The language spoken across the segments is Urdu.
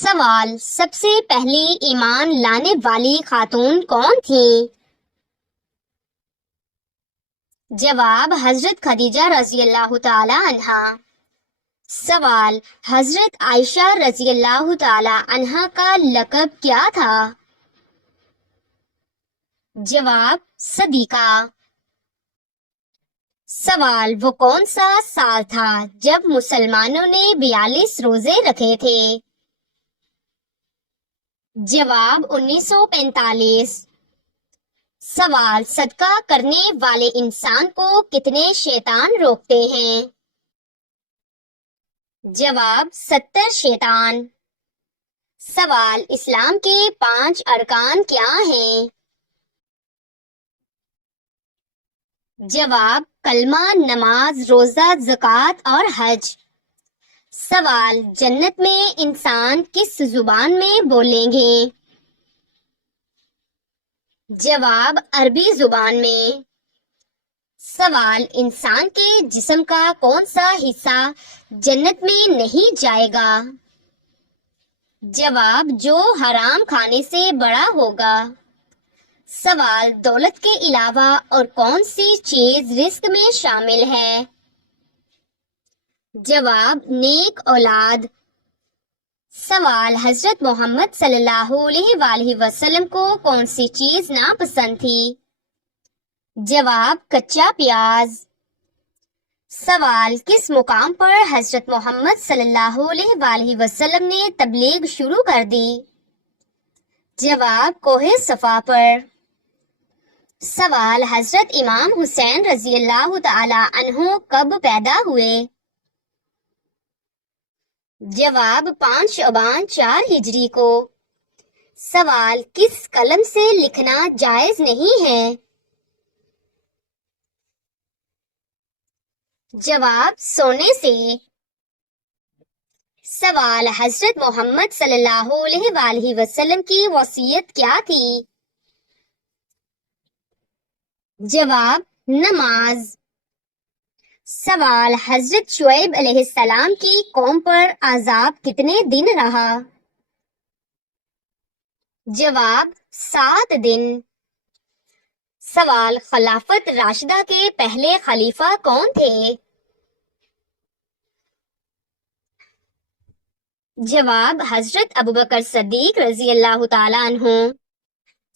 سوال: سب سے پہلی ایمان لانے والی خاتون کون تھیں؟ جواب: حضرت خدیجہ رضی اللہ تعالی عنہا۔ سوال: حضرت عائشہ رضی اللہ تعالی عنہا کا لقب کیا تھا؟ جواب: صدیقہ۔ سوال: وہ کون سا سال تھا جب مسلمانوں نے 42 روزے رکھے تھے؟ جواب: 1945۔ سوال: صدقہ کرنے والے انسان کو کتنے شیطان روکتے ہیں؟ جواب: 70 شیطان۔ سوال: اسلام کے 5 ارکان کیا ہیں؟ جواب: کلمہ، نماز، روزہ، زکوٰۃ اور حج۔ سوال: جنت میں انسان کس زبان میں بولیں گے؟ جواب: عربی زبان میں۔ سوال: انسان کے جسم کا کون سا حصہ جنت میں نہیں جائے گا؟ جواب: جو حرام کھانے سے بڑا ہوگا۔ سوال: دولت کے علاوہ اور کون سی چیز رزق میں شامل ہے؟ جواب: نیک اولاد۔ سوال: حضرت محمد صلی اللہ علیہ وآلہ وسلم کو کون سی چیز ناپسند تھی؟ جواب: کچا پیاز۔ سوال: کس مقام پر حضرت محمد صلی اللہ علیہ وآلہ وسلم نے تبلیغ شروع کر دی؟ جواب: کوہ صفا پر۔ سوال: حضرت امام حسین رضی اللہ تعالی عنہ کب پیدا ہوئے؟ جواب: 5 شعبان 4 ہجری کو۔ سوال: کس قلم سے لکھنا جائز نہیں ہے؟ جواب: سونے سے۔ سوال: حضرت محمد صلی اللہ علیہ وآلہ وسلم کی وصیت کیا تھی؟ جواب: نماز۔ سوال: حضرت شعیب علیہ السلام کی قوم پر عذاب کتنے دن رہا؟ جواب: 7 دن۔ سوال: خلافت راشدہ کے پہلے خلیفہ کون تھے؟ جواب: حضرت ابوبکر صدیق رضی اللہ تعالی عنہ۔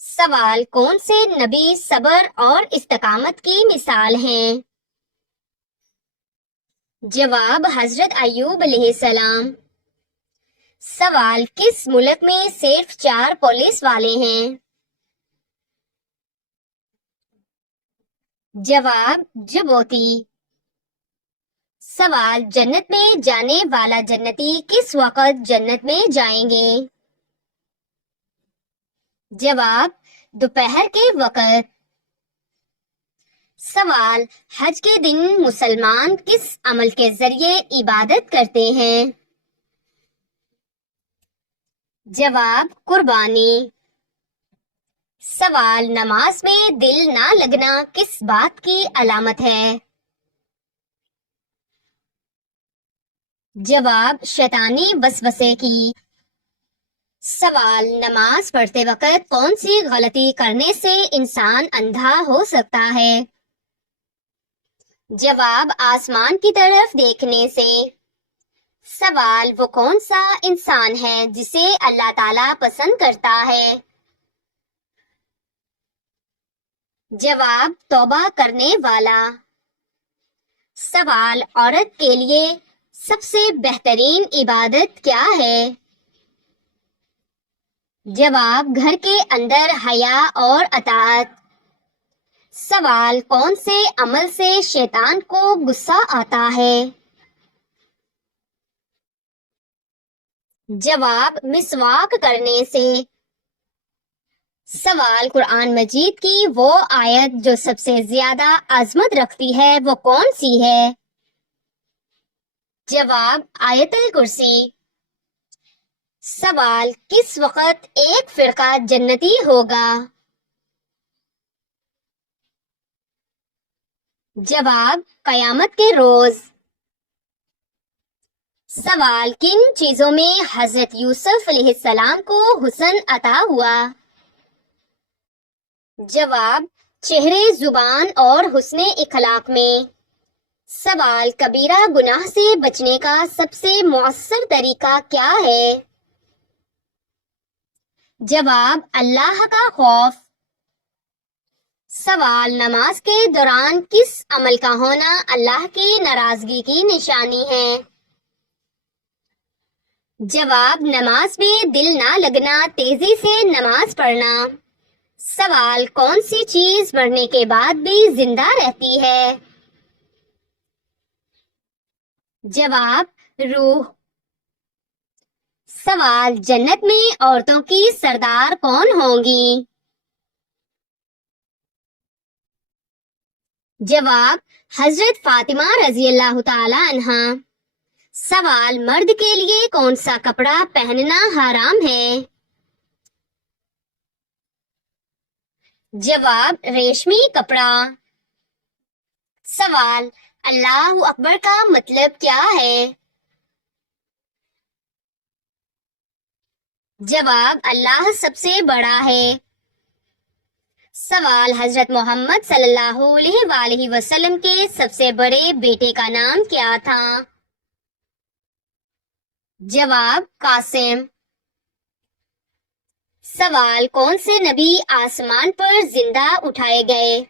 سوال: کون سے نبی صبر اور استقامت کی مثال ہیں؟ جواب: حضرت ایوب علیہ السلام۔ سوال: کس ملک میں صرف 4 پولیس والے ہیں؟ جواب: جبوتی۔ سوال: جنت میں جانے والا جنتی کس وقت جنت میں جائیں گے؟ جواب: دوپہر کے وقت۔ سوال: حج کے دن مسلمان کس عمل کے ذریعے عبادت کرتے ہیں؟ جواب: قربانی۔ سوال: نماز میں دل نہ لگنا کس بات کی علامت ہے؟ جواب: شیطانی وسوسے کی۔ سوال: نماز پڑھتے وقت کون سی غلطی کرنے سے انسان اندھا ہو سکتا ہے؟ جواب: آسمان کی طرف دیکھنے سے۔ سوال: وہ کون سا انسان ہے جسے اللہ تعالیٰ پسند کرتا ہے؟ جواب: توبہ کرنے والا۔ سوال: عورت کے لیے سب سے بہترین عبادت کیا ہے؟ جواب: گھر کے اندر حیا اور اطاعت۔ سوال: کون سے عمل سے شیطان کو غصہ آتا ہے؟ جواب: مسواک کرنے سے۔ سوال: قرآن مجید کی وہ آیت جو سب سے زیادہ عظمت رکھتی ہے وہ کون سی ہے؟ جواب: آیت الکرسی۔ سوال: کس وقت ایک فرقہ جنتی ہوگا؟ جواب: قیامت کے روز۔ سوال، کن چیزوں میں حضرت یوسف علیہ السلام کو حسن عطا ہوا؟ جواب، چہرے، زبان اور حسن اخلاق میں۔ سوال، کبیرہ گناہ سے بچنے کا سب سے مؤثر طریقہ کیا ہے؟ جواب، اللہ کا خوف۔ سوال، نماز کے دوران کس عمل کا ہونا اللہ کی ناراضگی کی نشانی ہے؟ جواب، نماز میں دل نہ لگنا، تیزی سے نماز پڑھنا۔ سوال، کون سی چیز مرنے کے بعد بھی زندہ رہتی ہے؟ جواب، روح۔ سوال، جنت میں عورتوں کی سردار کون ہوں گی؟ جواب، حضرت فاطمہ رضی اللہ تعالی عنہا۔ سوال، مرد کے لیے کون سا کپڑا پہننا حرام ہے؟ جواب، ریشمی کپڑا۔ سوال، اللہ اکبر کا مطلب کیا ہے؟ جواب، اللہ سب سے بڑا ہے۔ سوال، حضرت محمد صلی اللہ علیہ وآلہ وسلم کے سب سے بڑے بیٹے کا نام کیا تھا؟ جواب، قاسم۔ سوال، کون سے نبی آسمان پر زندہ اٹھائے گئے؟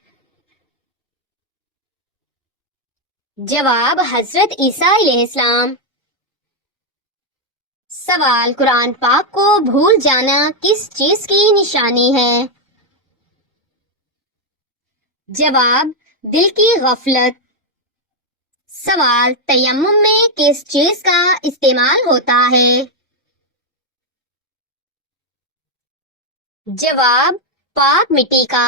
جواب، حضرت عیسیٰ علیہ السلام۔ سوال، قرآن پاک کو بھول جانا کس چیز کی نشانی ہے؟ جواب، دل کی غفلت۔ سوال، تیمم میں کس چیز کا استعمال ہوتا ہے؟ جواب، پاک مٹی کا۔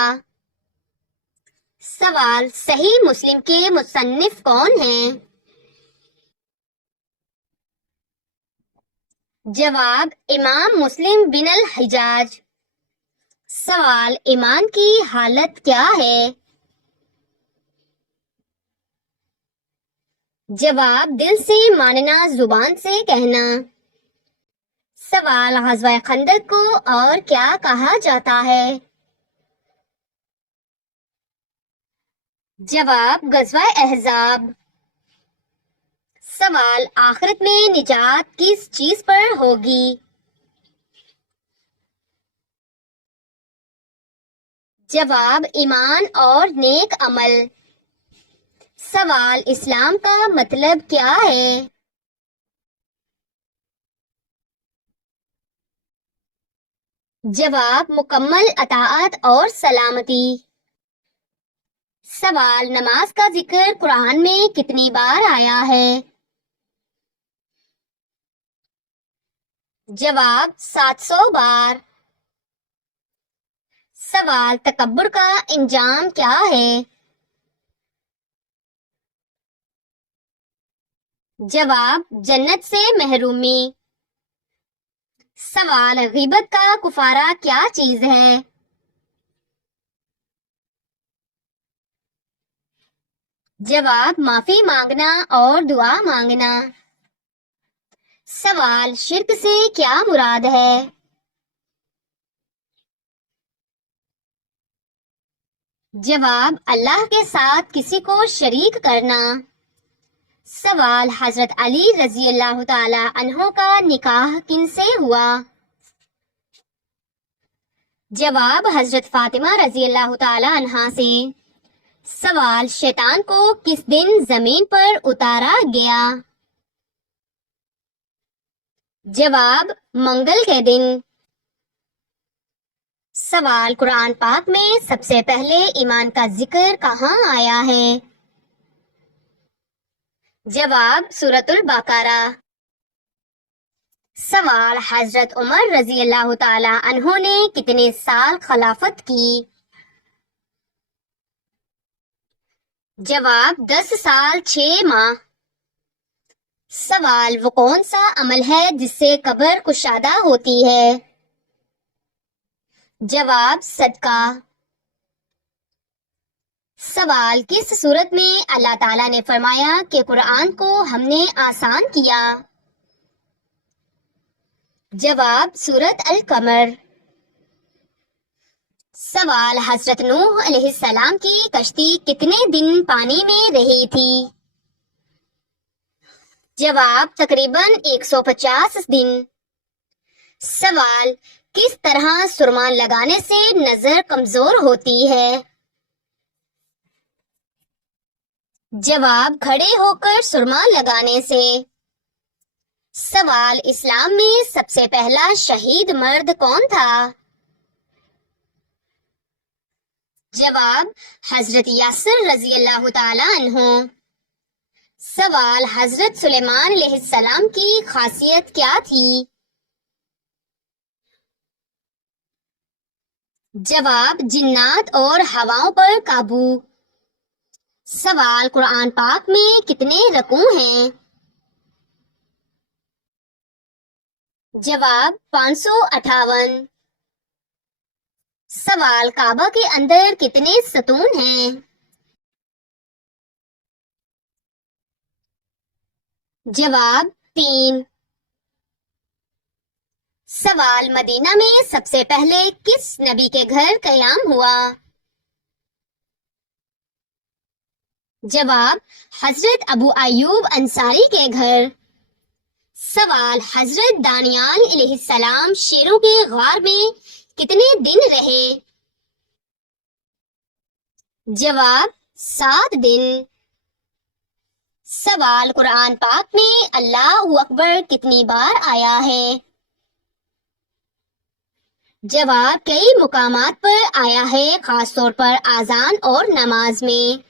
سوال، صحیح مسلم کے مصنف کون ہیں؟ جواب، امام مسلم بن الحجاج۔ سوال، ایمان کی حالت کیا ہے؟ جواب، دل سے ماننا، زبان سے کہنا۔ سوال، غزوہ خندق کو اور کیا کہا جاتا ہے؟ جواب، غزوہ احزاب۔ سوال، آخرت میں نجات کس چیز پر ہوگی؟ جواب، ایمان اور نیک عمل۔ سوال، اسلام کا مطلب کیا ہے؟ جواب، مکمل اطاعت اور سلامتی۔ سوال، نماز کا ذکر قرآن میں کتنی بار آیا ہے؟ جواب، 700 بار۔ سوال، تکبر کا انجام کیا ہے؟ جواب، جنت سے محرومی۔ سوال، غیبت کا کفارہ کیا چیز ہے؟ جواب، معافی مانگنا اور دعا مانگنا۔ سوال، شرک سے کیا مراد ہے؟ جواب، اللہ کے ساتھ کسی کو شریک کرنا۔ سوال، حضرت علی رضی اللہ تعالی عنہ کا نکاح کن سے ہوا؟ جواب، حضرت فاطمہ رضی اللہ تعالی عنہا سے۔ سوال، شیطان کو کس دن زمین پر اتارا گیا؟ جواب، منگل کے دن۔ سوال، قرآن پاک میں سب سے پہلے ایمان کا ذکر کہاں آیا ہے؟ جواب، سورۃ البقرہ۔ سوال، حضرت عمر رضی اللہ تعالی عنہ نے کتنے سال خلافت کی؟ جواب، 10 سال 6 ماہ۔ سوال، وہ کون سا عمل ہے جس سے قبر کشادہ ہوتی ہے؟ جواب، صدقہ۔ سوال، کس صورت میں اللہ تعالیٰ نے فرمایا کہ قرآن کو ہم نے آسان کیا؟ جواب سورۃ القمر۔ سوال حضرت نوح علیہ السلام کی کشتی کتنے دن پانی میں رہی تھی؟ جواب تقریباً 150 دن۔ سوال کس طرح سرما لگانے سے نظر کمزور ہوتی ہے؟ جواب کھڑے ہو کر سرما لگانے سے۔ سوال اسلام میں سب سے پہلا شہید مرد کون تھا؟ جواب حضرت یاسر رضی اللہ تعالی عنہ۔ سوال حضرت سلیمان علیہ السلام کی خاصیت کیا تھی؟ جواب جنات اور ہواؤں پر قابو۔ سوال قرآن پاک میں کتنے رکوع ہیں؟ جواب 558۔ سوال کعبہ کے اندر کتنے ستون ہیں؟ جواب 3۔ سوال مدینہ میں سب سے پہلے کس نبی کے گھر قیام ہوا؟ جواب حضرت ابو ایوب انصاری کے گھر۔ سوال حضرت دانیال علیہ السلام شیروں کے غار میں کتنے دن رہے؟ جواب 7 دن۔ سوال قرآن پاک میں اللہ اکبر کتنی بار آیا ہے؟ جواب کئی مقامات پر آیا ہے، خاص طور پر اذان اور نماز میں۔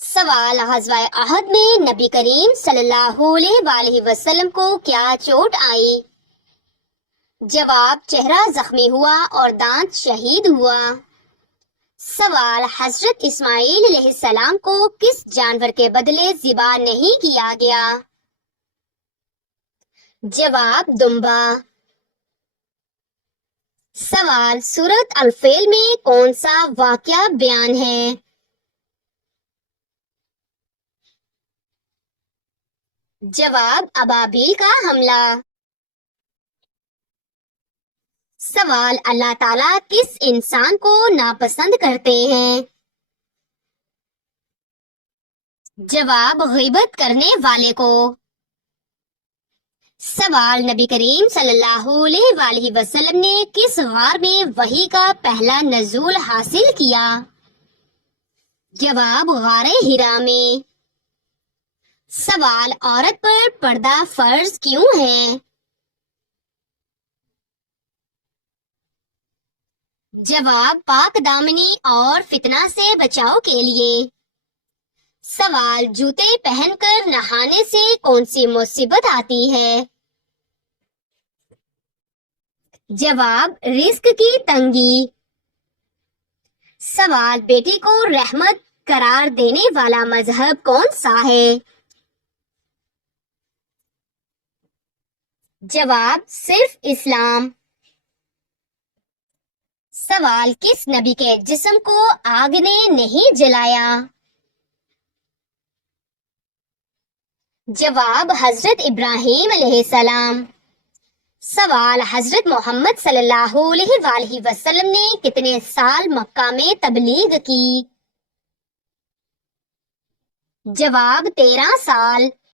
سوال غزوہ احد میں نبی کریم صلی اللہ علیہ وآلہ وسلم کو کیا چوٹ آئی؟ جواب چہرہ زخمی ہوا اور دانت شہید ہوا۔ سوال حضرت اسماعیل علیہ السلام کو کس جانور کے بدلے ذبح نہیں کیا گیا؟ جواب دمبا۔ سوال سورۃ الفیل میں کون سا واقعہ بیان ہے؟ جواب ابابیل کا حملہ۔ سوال اللہ تعالیٰ کس انسان کو ناپسند کرتے ہیں؟ جواب غیبت کرنے والے کو۔ سوال نبی کریم صلی اللہ علیہ وآلہ وسلم نے کس غار میں وحی کا پہلا نزول حاصل کیا؟ جواب غار حرا میں۔ سوال عورت پر پردہ فرض کیوں ہے؟ جواب پاک دامنی اور فتنہ سے بچاؤ کے لیے۔ سوال جوتے پہن کر نہانے سے کون سی مصیبت آتی ہے؟ جواب رزق کی تنگی۔ سوال بیٹی کو رحمت قرار دینے والا مذہب کون سا ہے؟ جواب صرف اسلام۔ سوال کس نبی کے جسم کو آگ نے نہیں جلایا؟ جواب حضرت ابراہیم علیہ السلام۔ سوال حضرت محمد صلی اللہ علیہ وآلہ وسلم نے کتنے سال مکہ میں تبلیغ کی؟ جواب 13 سال۔